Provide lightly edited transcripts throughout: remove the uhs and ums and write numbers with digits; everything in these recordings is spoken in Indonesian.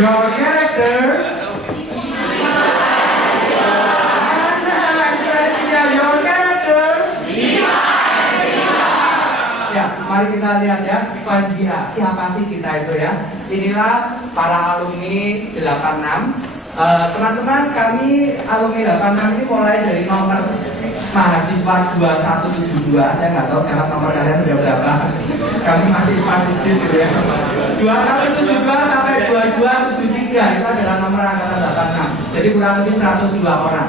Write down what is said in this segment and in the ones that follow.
Your character. Your character. Ya, mari kita lihat ya, siapa sih kita itu ya. Inilah para alumni 86. Teman-teman, kami alumni 86 ini mulai dari nomor mahasiswa 2172. Saya nggak tahu sekarang nomor kalian udah berapa. Kami masih 4 digit gitu ya. 2172 sampai 2273 itu adalah nomor angkatan 86. Jadi kurang lebih 102 orang.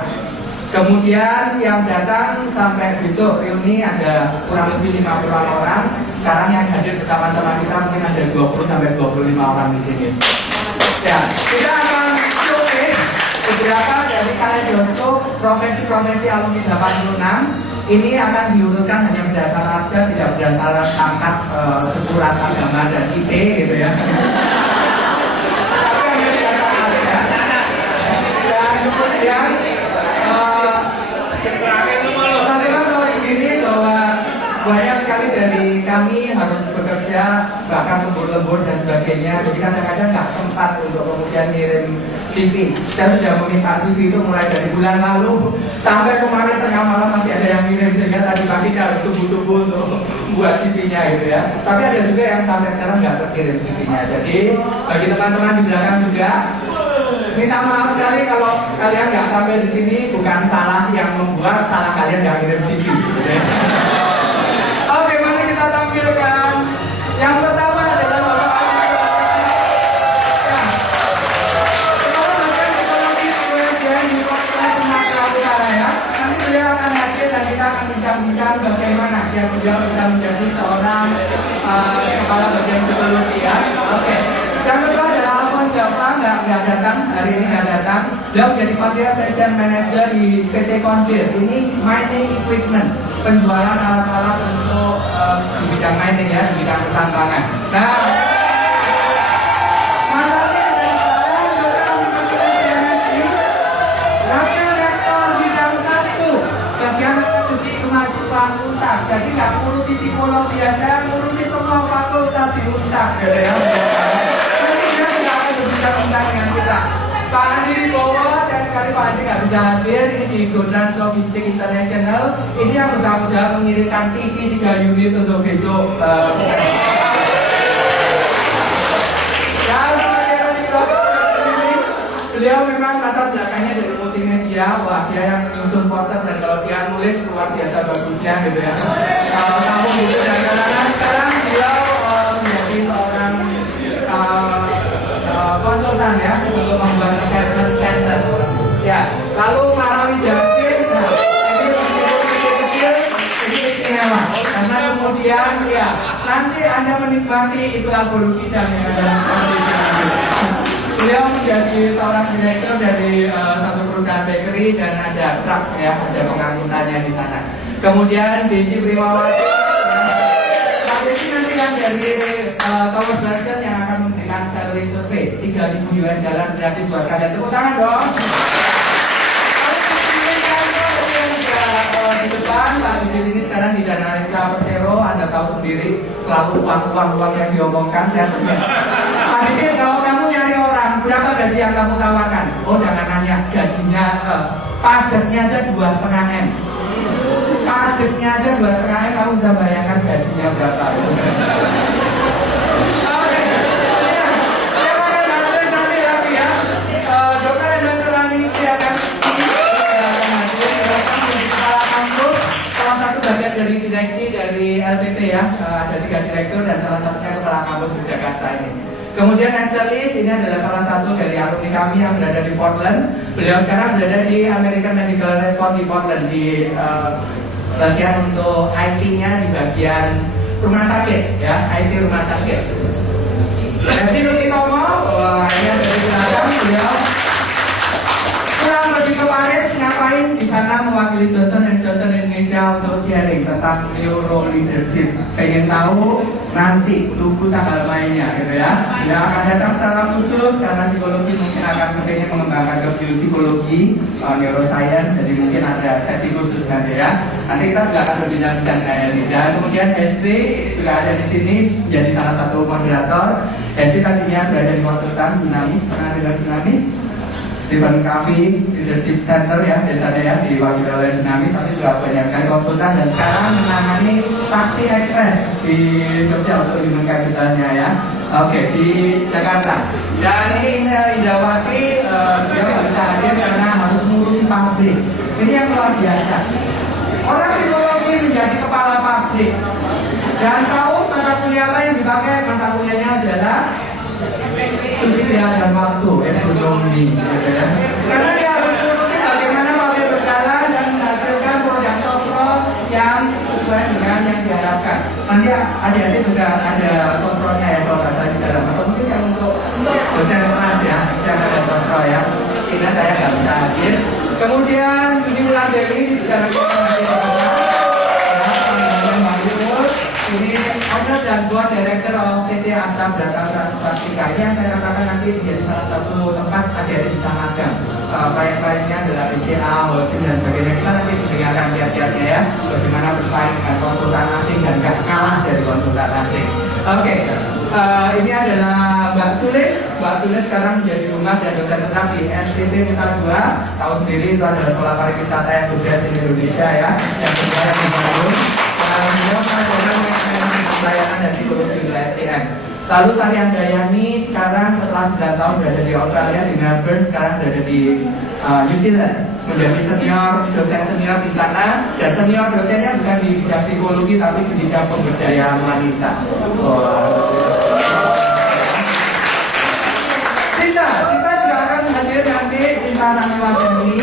Kemudian yang datang sampai besok reuni ada kurang lebih 50 orang. Sekarang yang hadir bersama-sama kita mungkin ada 20 sampai 25 orang di sini. Ya, kita akan showcase beberapa dari kaleidoskop profesi-profesi alumni 86. Ini akan diurutkan hanya berdasarkan aja, tidak berdasarkan pangkat, suku, ras, agama, dan IT gitu ya. Tapi hanya berdasarkan aja. Dan kemudian teman-teman tahu sendiri bahwa banyak sekali dari kami harus bekerja bahkan lembur-lembur dan sebagainya. Jadi kadang-kadang nggak sempat untuk kemudian ngirim CV. Saya sudah meminta CV itu mulai dari bulan lalu sampai kemarin tengah malam masih ada yang ngirim, sehingga tadi pagi saya harus subuh-subuh untuk buat CV-nya gitu ya. Tapi ada juga yang sampai sekarang nggak terkirim CV-nya. Jadi bagi teman-teman di belakang juga, minta maaf sekali kalau kalian nggak tampil di sini. Bukan salah yang membuat, salah kalian nggak ngirim CV. Gitu ya. Oke, mari kita tampilkan. Yang pertama adalah Bapak Nanti beliau akan hadir dan kita akan bincang-bincang bagaimana dia bisa menjadi seorang kepala bagian psikologi ya. Oke. Yang kedua adalah Alphonse Java, nggak datang hari ini, nggak datang. Beliau menjadi Country Operation Manager di PT Convir. Ini mining equipment, penjualan alat-alat untuk di bidang mining ya, di bidang pertambangan. Nah, jadi nggak ngurusi psikologi aja, ngurusi semua fakultas di Untak gitu ya. Nanti dia sudah akan berbincang-bincang dengan kita. Pak Andi di bawah, sayang sekali Pak Andi nggak bisa hadir. Ini di Gondrans Logistik International. Ini yang bertanggung jawab mengirimkan TV 3 unit untuk besok. Beliau memang latar belakangnya dari multimedia. Wah, dia yang menyusun poster dan kalau dia nulis luar biasa bagusnya gitu ya. Kalau kamu buku dari kalangan sekarang beliau menjadi seorang konsultan ya untuk membuat assessment center. Ya, lalu Marawi Jasin, nah ini kecil-kecil ini istimewa karena kemudian ya nanti Anda menikmati itu laboratorium kita yang ada di beliau menjadi seorang direktur dari satu perusahaan bakery dan ada truk ya, ada pengangkutannya di sana. Kemudian Desi Primawati, Desi nanti yang dari Thomas Branson yang akan memberikan salary survey 3.000 US dollar gratis buat kalian. Tepuk tangan dong. Di depan Pak Bidin ini sekarang di Dana Malaysia Persero, Anda tahu sendiri selalu uang yang diomongkan. Saya Pak Bidin, kalau kamu nyari orang, berapa gaji yang kamu tawarkan? Oh jangan nanya, gajinya pajaknya aja 2,5 M. Pajaknya aja 2,5 M, kamu bisa bayangkan gajinya berapa. Bagian dari direksi dari LPP ya, ada 3 direktur dan salah satunya kepala kampus Yogyakarta ini. Kemudian Esther Liz ini adalah salah satu dari alumni kami yang berada di Portland. Beliau sekarang berada di American Medical Response di Portland di bagian untuk IT-nya di bagian rumah sakit ya, IT rumah sakit. Jadi Luti Tomo, ini dari belakang beliau pulang pergi ke Paris, ngapain di sana mewakili Johnson & Johnson Indonesia untuk sharing tentang neuro leadership. Pengen tahu nanti tunggu tanggal mainnya gitu ya. Dia akan datang secara khusus karena psikologi mungkin akan pengen mengembangkan ke biopsikologi, neuroscience, jadi mungkin ada sesi khusus nanti ya. Nanti kita juga akan berbincang-bincang dengan ini. Dan kemudian Hesti juga ada di sini menjadi salah satu moderator. Hesti tadinya berada di konsultan Dinamis, pernah dengar Dinamis? Stephen Covey Leadership Center ya, biasanya ya diwakili oleh Dinamis, tapi juga banyak sekali konsultan dan sekarang menangani Taksi Express di Jogja untuk human capitalnya ya. Oke, di Jakarta. Dan ini Indrawati dia nggak bisa hadir karena harus ngurusin pabrik. Ini yang luar biasa. Orang psikologi menjadi kepala pabrik. Dan tahu mata kuliah apa yang dipakai? Mata kuliahnya adalah Sudhya dan waktu, ekonomi, gitu ya. Karena dia harus ngurusin bagaimana pabrik berjalan dan menghasilkan produk sosro yang sesuai dengan yang diharapkan. Nanti adik-adik juga ada sosronya ya kalau nggak salah di dalam, atau mungkin yang untuk dosen kelas ya, yang ada sosro ya. Ini saya nggak bisa hadir. Kemudian Juni Wulandari juga lagi ini owner dan board director of PT Asta Data Transpatika. Ini yang saya katakan nanti menjadi salah satu tempat adik-adik bisa magang. Proyek-proyeknya adalah BCA, Holcim dan sebagainya. Kita nanti mendengarkan kiat-kiatnya ya, bagaimana bersaing dengan konsultan asing dan gak kalah dari konsultan asing. Oke, ini adalah Mbak Sulis. Mbak Sulis sekarang menjadi rumah dan dosen tetap di STP Nusa 2. Tahu sendiri itu adalah sekolah pariwisata yang berbasis di Indonesia ya, yang berbasis di Bandung. Pelayanan dan psikologi di STM. Lalu Sari Andayani sekarang setelah 9 tahun berada di Australia di Melbourne, sekarang berada di New Zealand menjadi dosen senior di sana, dan senior dosennya bukan di bidang psikologi tapi di bidang pemberdayaan wanita. Sinta juga akan hadir nanti. Sinta Namiwardani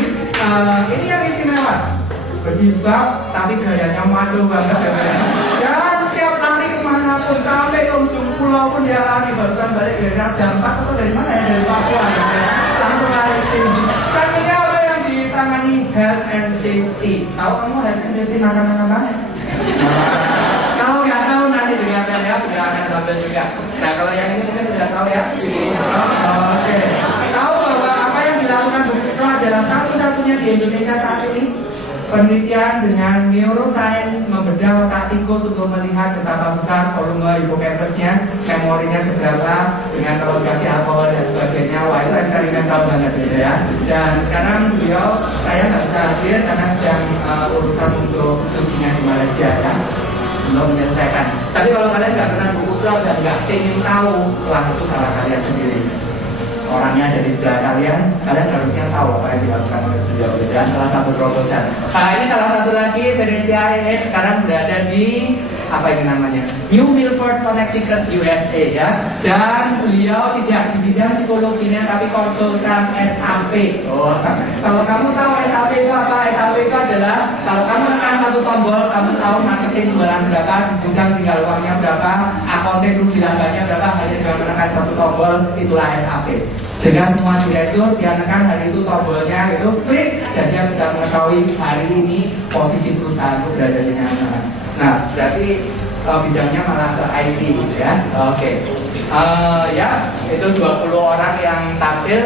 ini yang istimewa, berjilbab tapi gayanya maco banget ya. Dan siap lari kemanapun, sampai ke ujung pulau pun dia lari. Barusan balik dari Raja Ampat atau dari mana ya, dari Papua ya. Langsung lari sini. Dan ini apa yang ditangani health and safety. Tahu kamu health and safety makanan apa? Kalau nggak tahu nanti dengarkan ya, sudah akan sampai juga. Nah kalau yang ini mungkin sudah tahu ya. Oke. Tahu bahwa apa yang dilakukan Bu Citro adalah satu-satunya di Indonesia saat ini penelitian dengan neuroscience membedah otak tikus untuk melihat betapa besar volume hippocampusnya, memorinya seberapa, dengan prolongasi alkohol dan sebagainya. Wah itu eksperimental banget gitu ya. Dan sekarang beliau, saya nggak bisa hadir karena sedang urusan untuk studinya di Malaysia ya, untuk menyelesaikan. Tapi kalau kalian nggak pernah buku surat dan nggak ingin tahu, wah itu salah kalian sendiri. Orangnya ada di sebelah kalian harusnya tahu apa yang dilakukan oleh beliau. Dan salah satu terobosan. Nah ini salah satu lagi, Teresia ES sekarang berada di apa ini namanya, New Milford, Connecticut, USA ya. Dan beliau tidak di bidang psikologinya tapi konsultan SAP. Oh, kalau kamu tahu SAP itu apa? SAP itu adalah kalau kamu tekan satu tombol, kamu tahu marketing jualan berapa, gudang tinggal uangnya berapa, accounting rugi labanya berapa, hanya dengan menekan satu tombol, itulah SAP. Sehingga semua direktur dia tekan hari itu tombolnya itu klik dan dia bisa mengetahui hari ini posisi perusahaan itu berada di mana. Nah berarti bidangnya malah ke IT gitu ya. Oke. Ya itu 20 orang yang tampil.